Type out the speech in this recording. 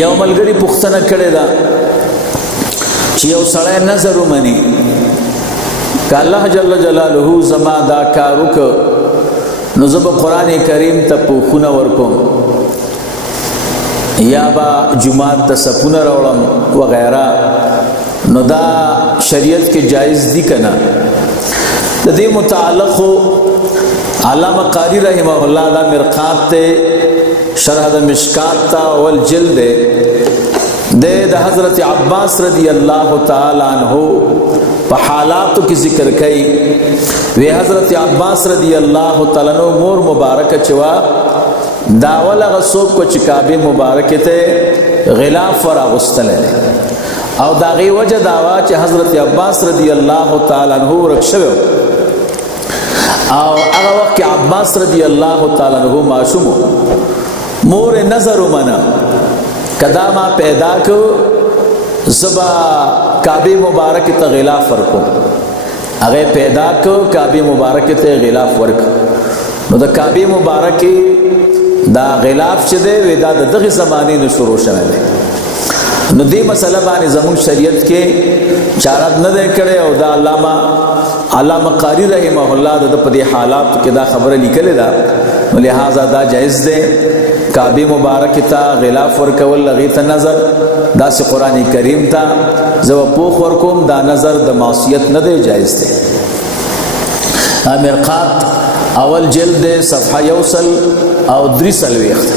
یو ملګری پوښتنه کړې ده چې یو سړی نظر ومني که الله جل جلاله زما دا کار وکړ نو زه به قرآن کریم ته پوښونه ورکوم یا به جومات ته صفونه راوړم وغیره، نو دا شریعت کې جایز دي که نه؟ د دې متعلق خو علامه قاری رحمه الله دا مرقات ته شرح د مشکات تا اول جلد د حضرت عباس رضی اللہ تعالی عنہ په حالاتو کې ذکر کړي وی حضرت عباس رضی اللہ تعالی عنہ مور مبارک چوا دا ولغه سوق کو چې کعبه مبارک ته غلاف ور اغستل او دا غي وجه داوا چې حضرت عباس رضی اللہ تعالی عنہ ورکشو او هغه وخت عباس رضی اللہ تعالی عنہ معصوم مور نظر منا کدا ما پیدا کو زبا کعبه مبارک ته غلاف ورکو، هغه پیدا کو کعبه مبارک ته غلاف ورکو، نو د کعبه مبارک دا غلاف چې دی ودا د دغه زمانه نو شروع شوه دی. نو دې مسله باندې زموږ شریعت کې چارت نه دی کړی او دا علامه قاری رحمه الله د په دې حالات کې دا خبره لیکلې ده، نو لہذا دا جائز دی کعبه مبارک ته غلاف ورکول لغی ته نظر دا سه قرآن کریم ته زو پوخ ورکوم دا نظر د معصیت نه دی، جایز دی. مرقات اول جلد صفحه یوصل او 3 سلویخت